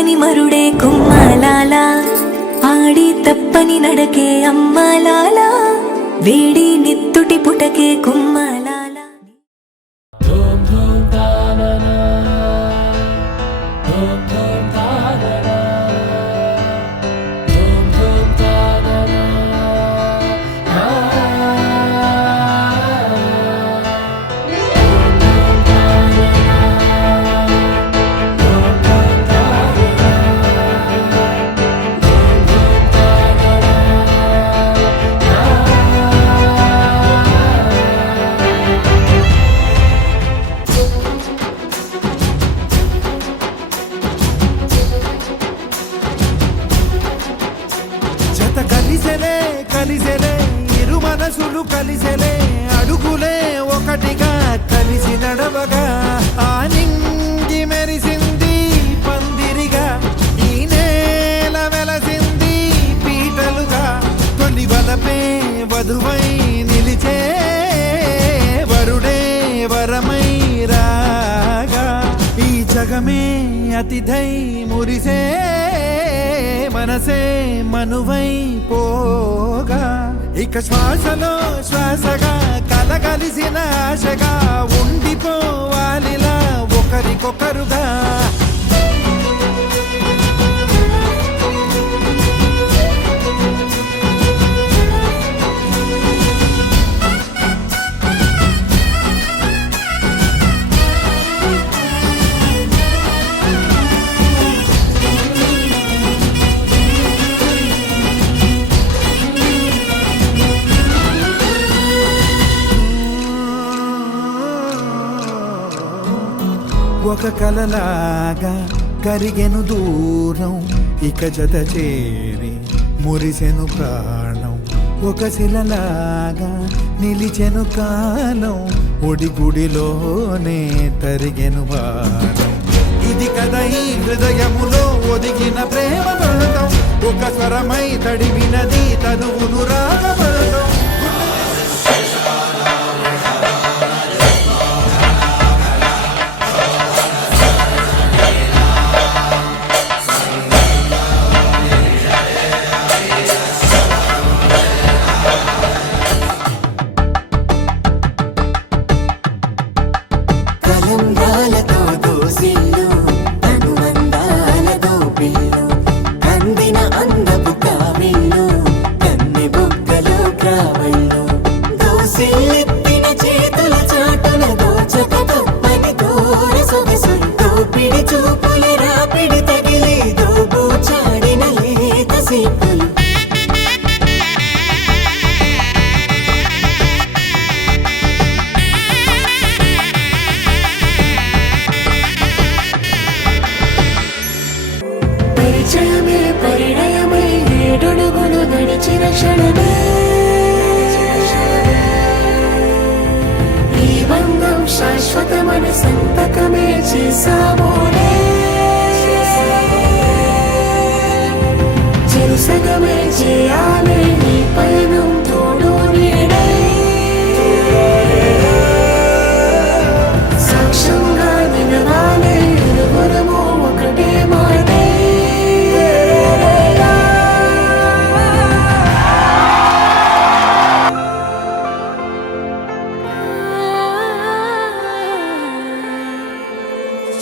ఆగని మరుడే కుమ్మలాలా ఆడి తప్పని నడకే అమ్మలాలా వేడి నిత్తుటి పుటకే కుమ్మలాలా కలిసెలే కలిసెలే ఇరు మనసులు కలిసెలే అడుగులే ఒకటిగా కలిసి నడవగా ఆ నింగి మెరిసింది పందిరిగా ఈ నేల వెలసింది పీటలుగా తొలి వలపే వధువై నిలిచే వరుడే వరమై రాగా ఈ జగమే అతిథై మురిసే మనసే మనువై పోగా ఇక శ్వాసలో శ్వాసగా కలగలిసిన ఆశగా ఉండిపోవాలిలా ఒకరికొకరుగా ఒక కలలాగా కరిగెను దూరం ఇక జత చేరి మురిసెను ప్రాణం ఒక శిలలాగా నిలిచెను కాలం ఒడిగుడిలోనే తరిగెను వారం ఇది కదా ఈ హృదయములో ఒదిగిన ప్రేమ పడతాం ఒక స్వరమై తడివినది తనువును రాగపడతాం పరిణయమై ఏడుగులు నడిచిన క్షణమే ఈ బంధం శాశ్వతమన సంతకమే చేసామోనే చెరుసగమే చేయాలి ఈ పయనం తోడు నీడై సాక్ష్యంగా నిలవాలి ఇరువురము ఒకటే మాటే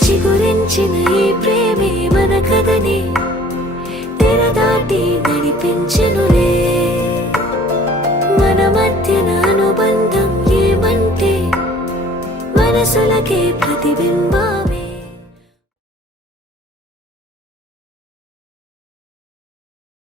చిగురించిన ఈ ప్రేమే మన కథని తెరదాటి